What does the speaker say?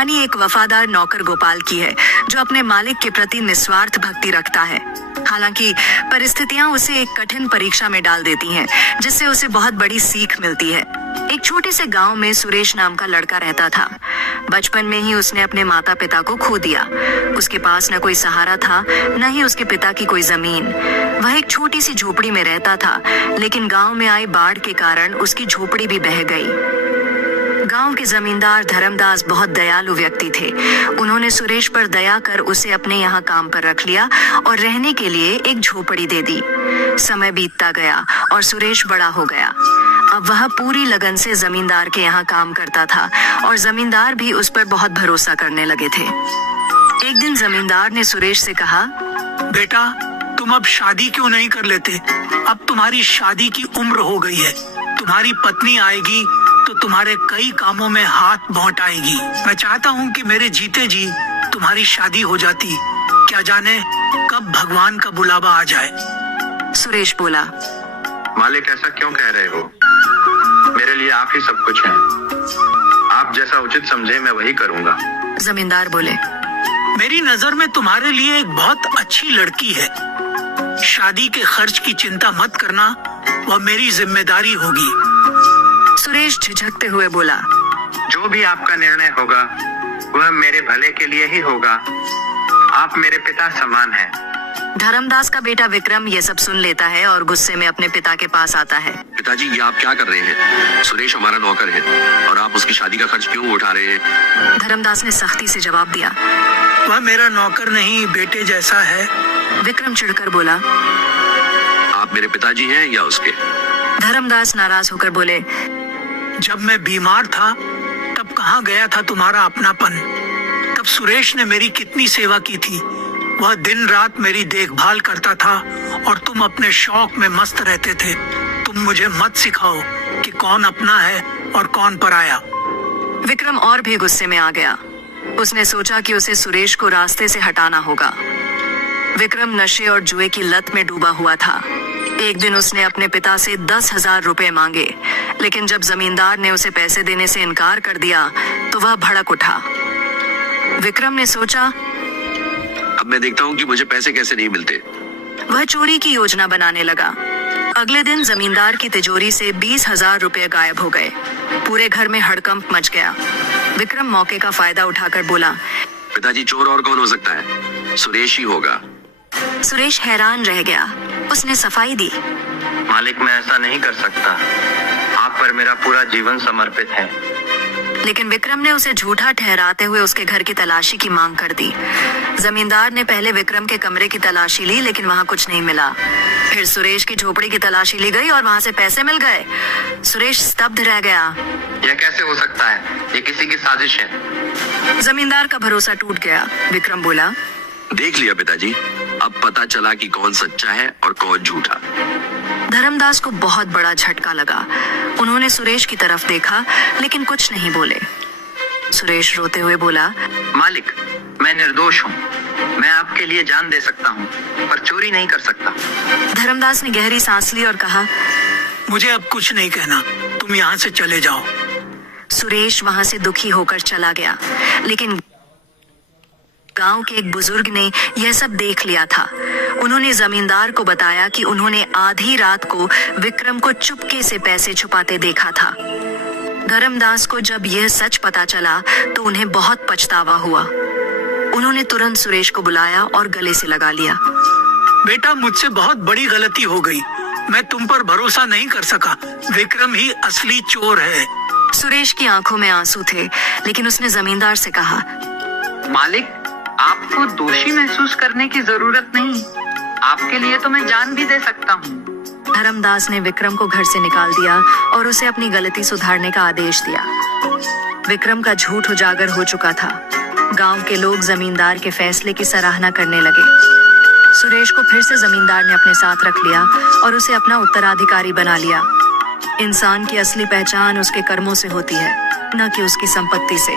कहानी एक वफादार नौकर गोपाल की है जो अपने मालिक के प्रति निस्वार्थ भक्ति रखता है। हालांकि परिस्थितियां उसे एक कठिन परीक्षा में डाल देती हैं, जिससे उसे बहुत बड़ी सीख मिलती है। एक छोटे से गांव में सुरेश नाम का लड़का रहता था। बचपन में ही उसने अपने माता पिता को खो दिया। उसके पास न कोई सहारा था, न ही उसके पिता की कोई जमीन। वह एक छोटी सी झोपड़ी में रहता था, लेकिन गांव में आई बाढ़ के कारण उसकी झोपड़ी भी बह गई। गांव के जमींदार धर्मदास बहुत दयालु व्यक्ति थे। उन्होंने सुरेश पर दया कर उसे अपने यहाँ काम पर रख लिया और रहने के लिए एक झोपड़ी दे दी। समय बीतता गया और सुरेश बड़ा हो गया। अब वह पूरी लगन से जमींदार के यहाँ काम करता था और जमींदार भी उस पर बहुत भरोसा करने लगे थे। एक दिन जमींदार ने सुरेश से कहा, बेटा, तुम अब शादी क्यों नहीं कर लेते? अब तुम्हारी शादी की उम्र हो गई है। तुम्हारी पत्नी आएगी तो तुम्हारे कई कामों में हाथ बौंटाएगी। मैं चाहता हूँ कि मेरे जीते जी तुम्हारी शादी हो जाती। क्या जाने कब भगवान का बुलावा आ जाए। सुरेश बोला, मालिक, ऐसा क्यों कह रहे हो? मेरे लिए आप ही सब कुछ हैं। आप जैसा उचित समझे मैं वही करूँगा। जमींदार बोले, मेरी नजर में तुम्हारे लिए एक बहुत अच्छी लड़की है। शादी के खर्च की चिंता मत करना, वह मेरी जिम्मेदारी होगी। सुरेश झिझकते हुए बोला, जो भी आपका निर्णय होगा वह मेरे भले के लिए ही होगा। आप मेरे पिता समान हैं। धर्मदास का बेटा विक्रम ये सब सुन लेता है और गुस्से में अपने पिता के पास आता है। पिताजी, ये आप क्या कर रहे हैं? सुरेश हमारा नौकर है और आप उसकी शादी का खर्च क्यों उठा रहे हैं? धर्मदास ने सख्ती से जवाब दिया, वह मेरा नौकर नहीं, बेटे जैसा है। विक्रम चिढ़कर बोला, आप मेरे पिताजी हैं या उसके? धर्मदास नाराज होकर बोले, जब मैं बीमार था तब कहाँ गया था तुम्हारा अपनापन? तब सुरेश ने मेरी कितनी सेवा की थी। वह दिन रात मेरी देखभाल करता था और तुम अपने शौक में मस्त रहते थे। तुम मुझे मत सिखाओ कि कौन अपना है और कौन पराया। विक्रम और भी गुस्से में आ गया। उसने सोचा कि उसे सुरेश को रास्ते से हटाना होगा। विक्रम नशे और जुए की लत में डूबा हुआ था। एक दिन उसने अपने पिता से 10,000 रुपए मांगे, लेकिन जब जमींदार ने उसे पैसे देने से इनकार कर दिया तो वह भड़क उठा। विक्रम ने सोचा, अब मैं देखता हूँ कि मुझे पैसे कैसे नहीं मिलते। वह चोरी की योजना बनाने लगा। अगले दिन जमींदार की तिजोरी से 20,000 रुपए गायब हो गए। पूरे घर में हड़कंप मच गया। विक्रम मौके का फायदा उठाकर बोला, पिताजी, चोर और कौन हो सकता है? सुरेश ही होगा। सुरेश हैरान रह गया। उसने सफाई दी, मालिक, मैं ऐसा नहीं कर सकता। आप पर मेरा पूरा जीवन समर्पित है। लेकिन विक्रम ने उसे झूठा ठहराते हुए उसके घर की तलाशी की मांग कर दी। जमींदार ने पहले विक्रम के कमरे की तलाशी ली, लेकिन वहां कुछ नहीं मिला। फिर सुरेश की झोपड़ी की तलाशी ली गई और वहां से पैसे मिल गए। सुरेश स्तब्ध रह गया। यह कैसे हो सकता है? ये किसी की साजिश है। जमींदार का भरोसा टूट गया। विक्रम बोला, देख लिया पिताजी, अब पता चला कि कौन सच्चा है और कौन झूठा। धर्मदास को बहुत बड़ा झटका लगा। उन्होंने सुरेश की तरफ देखा, लेकिन कुछ नहीं बोले। सुरेश रोते हुए बोला, मालिक, मैं निर्दोष हूँ। मैं आपके लिए जान दे सकता हूँ, पर चोरी नहीं कर सकता। धर्मदास ने गहरी सांस ली और कहा, मुझे अब कुछ नहीं कहना, तुम यहाँ से चले जाओ। सुरेश वहां से दुखी होकर चला गया, लेकिन गांव के एक बुजुर्ग ने यह सब देख लिया था। उन्होंने जमींदार को बताया कि उन्होंने आधी रात को विक्रम को चुपके से पैसे छुपाते देखा था। धर्मदास को जब यह सच पता चला तो उन्हें बहुत पछतावा हुआ। उन्होंने तुरंत सुरेश को बुलाया और गले से लगा लिया। बेटा, मुझसे बहुत बड़ी गलती हो गई। मैं तुम पर भरोसा नहीं कर सका। विक्रम ही असली चोर है। सुरेश की आंखों में आंसू थे, लेकिन उसने जमींदार से कहा, मालिक, आपको दोषी महसूस करने की जरूरत नहीं। आपके लिए तो मैं जान भी दे सकता हूँ। धर्मदास ने विक्रम को घर से निकाल दिया और उसे अपनी गलती सुधारने का आदेश दिया। विक्रम का झूठ उजागर हो चुका था। गांव के लोग जमींदार के फैसले की सराहना करने लगे। सुरेश को फिर से जमींदार ने अपने साथ रख लिया और उसे अपना उत्तराधिकारी बना लिया। इंसान की असली पहचान उसके कर्मों से होती है, न कि उसकी संपत्ति से।